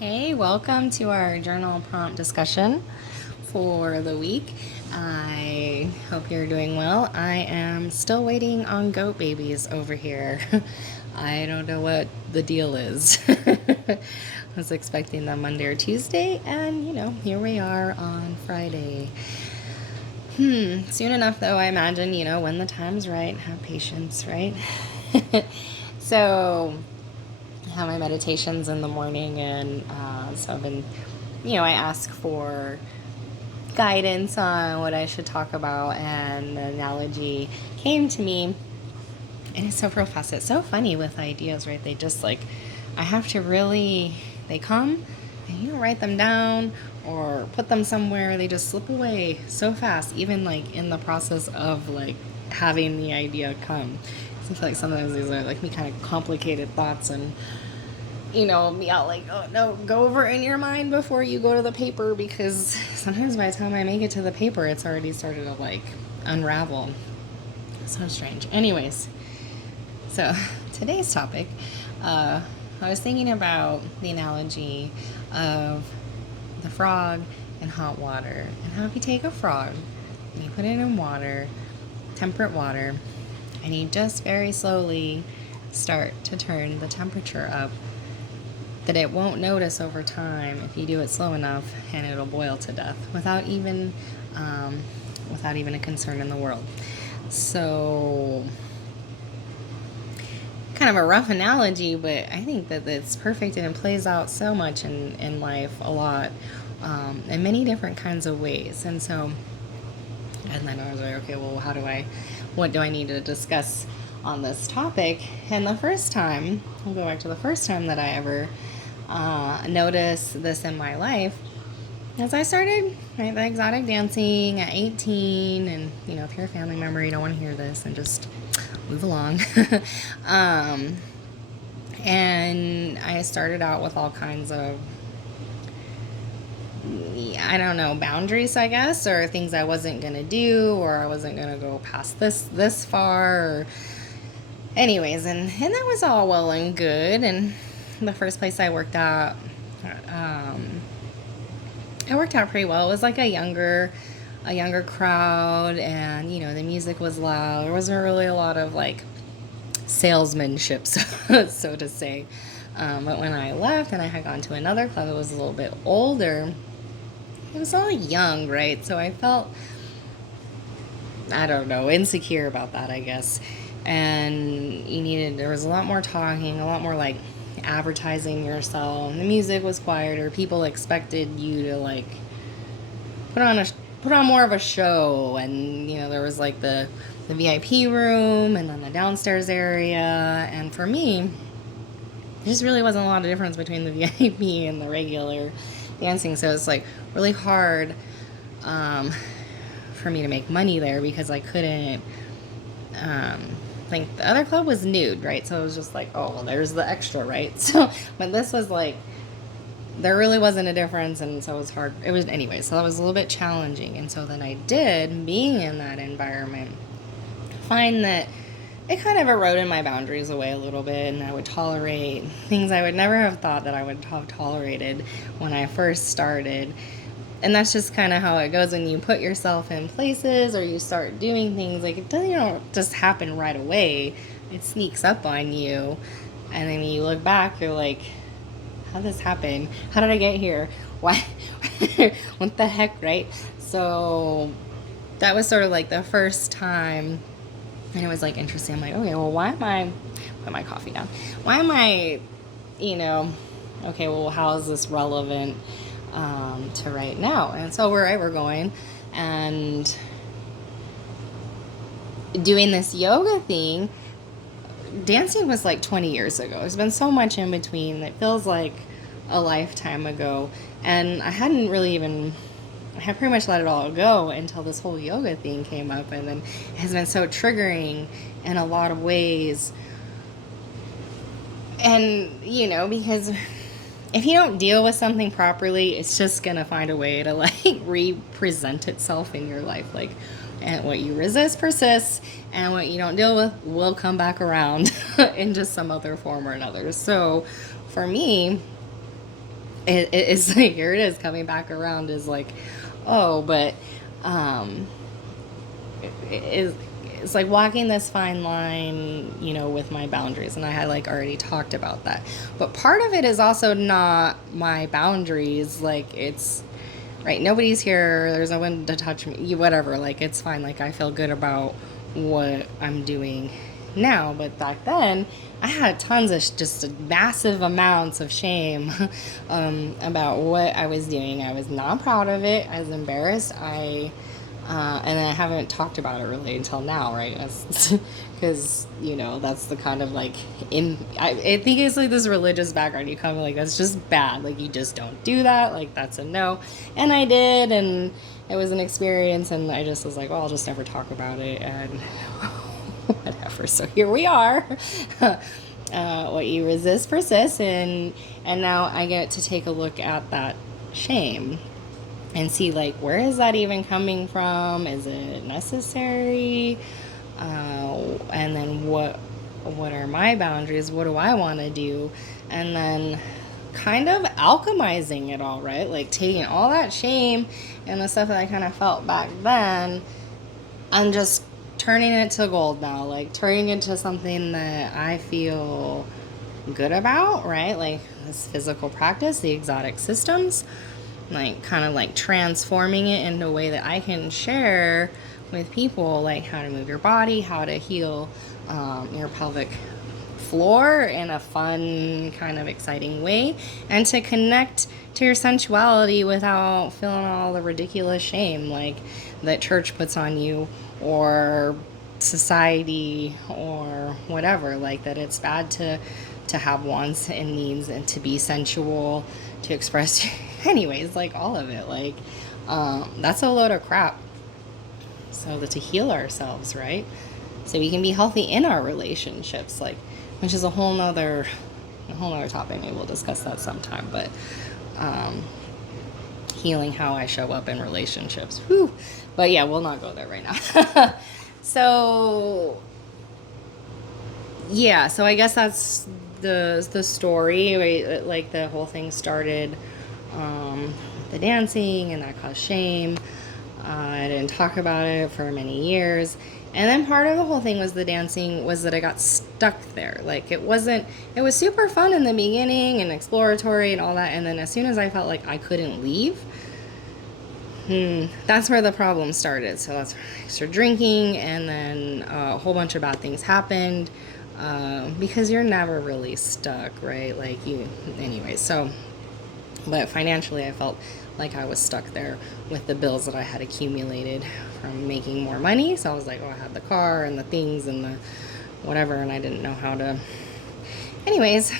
Hey, welcome to our journal prompt discussion for the week. I hope you're doing well. I am still waiting on goat babies over here. I don't know what the deal is. I was expecting them Monday or Tuesday, and here we are on Friday. Soon enough, though, I imagine, when the time's right, have patience, right? So, have my meditations in the morning, and so I've been, I ask for guidance on what I should talk about, and the analogy came to me, and it's so profuse. It's so funny with ideas, right? They just I have to really, they come, and you don't write them down or put them somewhere. They just slip away so fast, even in the process of having the idea come. So I feel like sometimes these are me kind of complicated thoughts, and me out oh no, go over in your mind before you go to the paper, because sometimes by the time I make it to the paper, it's already started to unravel. So strange. Anyways, so today's topic, I was thinking about the analogy of the frog and hot water, and how if you take a frog and you put it in water, temperate water, and you just very slowly start to turn the temperature up, that it won't notice over time if you do it slow enough, and it'll boil to death without even a concern in the world. So, kind of a rough analogy, but I think that it's perfect, and it plays out so much in life a lot, in many different kinds of ways. And so, and then I was like, okay, well, what do I need to discuss on this topic? And the first time, I'll go back to the first time that I ever noticed this in my life, as I started the exotic dancing at 18. And if you're a family member, you don't want to hear this, and just move along. And I started out with all kinds of, I don't know, boundaries, I guess, or things I wasn't gonna do, or I wasn't gonna go past this far, or anyways, and that was all well and good. And the first place I worked at, it worked out pretty well. It was a younger crowd, and the music was loud. There wasn't really a lot of salesmanship, so to say. But when I left and I had gone to another club, it was a little bit older. It was all young, right? So I felt, I don't know, insecure about that, I guess. And there was a lot more talking, a lot more advertising yourself. The music was quieter. People expected you to put on more of a show. And there was the VIP room, and then the downstairs area. And for me, there just really wasn't a lot of difference between the VIP and the regular dancing. So it's really hard for me to make money there, because I couldn't. The other club was nude, right? So it was just oh, well, there's the extra, right? So, but this was there really wasn't a difference, and so it was hard. It was anyway, so that was a little bit challenging. And so then I did, being in that environment, find that it kind of eroded my boundaries away a little bit, and I would tolerate things I would never have thought that I would have tolerated when I first started. And that's just kind of how it goes when you put yourself in places, or you start doing things. It doesn't just happen right away. It sneaks up on you, and then when you look back, you're like, how did this happen? How did I get here? Why? What the heck, right? So that was sort of the first time, and it was interesting. I'm like, okay, well, why am I, put my coffee down, why am I, okay, well, how is this relevant to right now? And so we're going and doing this yoga thing. Dancing was 20 years ago. There's been so much in between. It feels like a lifetime ago. And I had pretty much let it all go until this whole yoga thing came up, and then it has been so triggering in a lot of ways. And, because if you don't deal with something properly, it's just going to find a way to represent itself in your life. And what you resist persists, and what you don't deal with will come back around in just some other form or another. So for me, it's like, here it is coming back around, is like, oh, but um, it's like walking this fine line, with my boundaries. And I had like already talked about that. But part of it is also not my boundaries. Like, it's right. Nobody's here. There's no one to touch me, whatever. Like, it's fine. Like, I feel good about what I'm doing now. But back then, I had tons of just massive amounts of shame about what I was doing. I was not proud of it. I was embarrassed. And I haven't talked about it really until now, right? Because that's the kind of like I think it's like this religious background. You come like, that's just bad. Like, you just don't do that. Like, that's a no. And I did, and it was an experience, and I just was like, well, I'll just never talk about it, and whatever. So here we are. What you resist persists, and now I get to take a look at that shame and see, like, where is that even coming from? Is it necessary? And then what are my boundaries? What do I want to do? And then kind of alchemizing it all, right? Like, taking all that shame and the stuff that I kind of felt back then and just turning it to gold now, like turning it into something that I feel good about, right? Like this physical practice, the exotic systems, like kind of like transforming it into a way that I can share with people, like how to move your body, how to heal your pelvic floor in a fun, kind of exciting way, and to connect to your sensuality without feeling all the ridiculous shame like that church puts on you, or society, or whatever, like that it's bad to have wants and needs and to be sensual, to express anyways, like all of it, like that's a load of crap. So that to heal ourselves, right, so we can be healthy in our relationships, like, which is a whole nother topic. Maybe we'll discuss that sometime. But healing how I show up in relationships. Whew. But yeah, we'll not go there right now. So yeah, so I guess that's the story, right? Like the whole thing started the dancing, and that caused shame. I didn't talk about it for many years. And then part of the whole thing was the dancing was that I got stuck there. Like it was super fun in the beginning and exploratory and all that. And then as soon as I felt like I couldn't leave, that's where the problem started. So that's where I started drinking, and then a whole bunch of bad things happened because you're never really stuck, right? Like anyway. So, but financially I felt like I was stuck there with the bills that I had accumulated from making more money. So I was like, oh, I had the car and the things and the whatever, and I didn't know how to, anyways,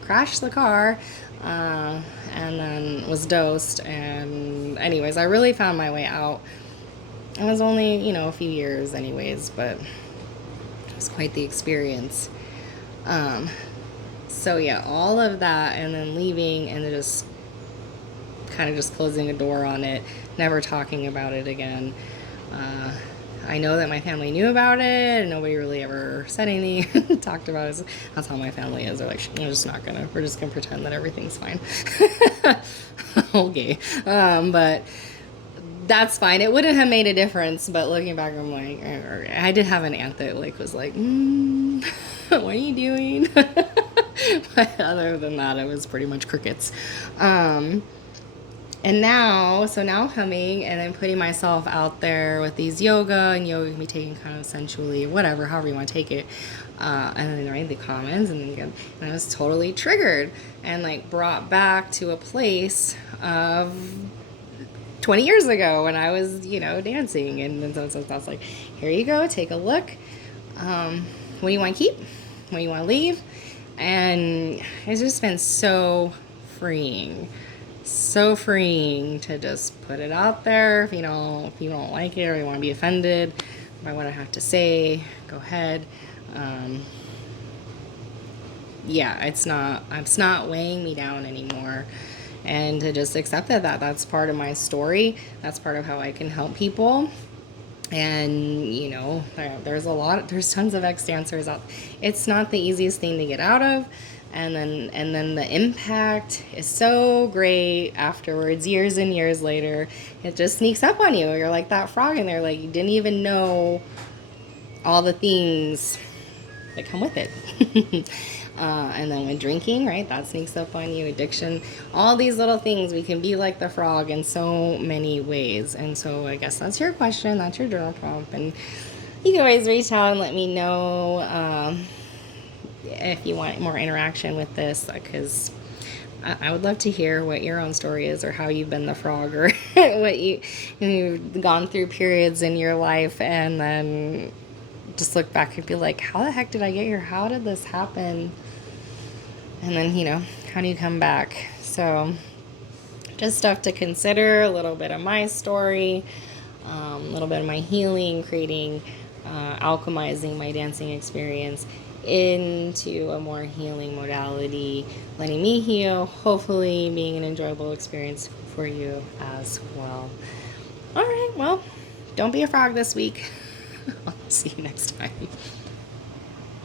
crashed the car, and then was dosed. And anyways, I really found my way out. It was only, a few years anyways, but it was quite the experience. So yeah, all of that, and then leaving, and just kind of just closing a door on it, never talking about it again. I know that my family knew about it, and nobody really ever said anything, talked about it. That's how my family is. They're like, we're just gonna pretend that everything's fine. Okay. But that's fine. It wouldn't have made a difference, but looking back, I'm like, I did have an aunt that like was like, what are you doing? But other than that, it was pretty much crickets. And now coming and then putting myself out there with these yoga, and yoga can be taken kind of sensually, whatever, however you want to take it. And then read the comments, and I was totally triggered and like brought back to a place of 20 years ago when I was, dancing. And then so I was like, here you go, take a look. What do you want to keep? What do you want to leave? And it's just been so freeing to just put it out there. If you don't like it, or you want to be offended by what I have to say, go ahead. Yeah, it's not weighing me down anymore, and to just accept that that's part of my story. That's part of how I can help people. And there's tons of ex dancers out. It's not the easiest thing to get out of, and then the impact is so great afterwards, years and years later. It just sneaks up on you. You're like that frog in there, like you didn't even know all the things that come with it. And then when drinking, right, that sneaks up on you. Addiction, all these little things, we can be like the frog in so many ways. And so I guess that's your question, that's your journal prompt. And you can always reach out and let me know if you want more interaction with this, because I would love to hear what your own story is, or how you've been the frog, or what you've gone through periods in your life and then just look back and be like, how the heck did I get here? How did this happen? And then, how do you come back? So just stuff to consider, a little bit of my story, a little bit of my healing, creating, alchemizing my dancing experience into a more healing modality, letting me heal, hopefully being an enjoyable experience for you as well. All right, well, don't be a frog this week. I'll see you next time.